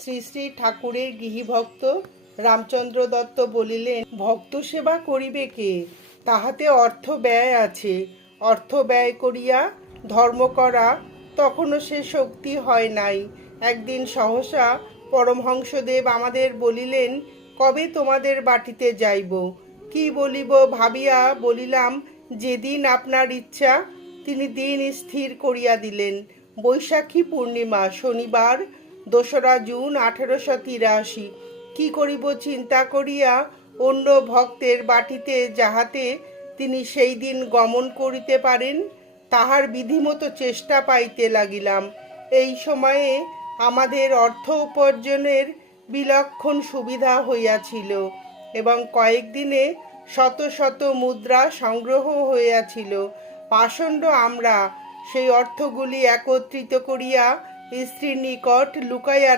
শ্রী শ্রী ঠাকুরের গৃহীভক্ত রামচন্দ্র দত্ত বলিলেন, ভক্ত সেবা করিবে কে? তাহাতে অর্থ ব্যয় আছে। অর্থ ব্যয় করিয়া ধর্ম করা তখনও সে শক্তি হয় নাই। একদিন সহসা পরমহংসদেব আমাদের বলিলেন, কবে তোমাদের বাটিতে যাইব? কি বলিব ভাবিয়া বলিলাম, যেদিন আপনার ইচ্ছা। তিনি দিন স্থির করিয়া দিলেন। বৈশাখী পূর্ণিমা, শনিবার, 2রা জুন 1883। কি করিব চিন্তা করিয়া অন্য ভক্তের বাটিতে যাহাতে তিনি সেই দিন গমন করিতে পারেন, তাহার বিধিমতো চেষ্টা পাইতে লাগিলাম। এই সময়ে আমাদের অর্থ উপার্জনের বিলক্ষণ সুবিধা হইয়াছিল এবং কয়েকদিনে শত শত মুদ্রা সংগ্রহ হইয়াছিল। পাষণ্ড আমরা সেই অর্থগুলি একত্রিত করিয়া স্ত্রীর নিকট লুকাইয়া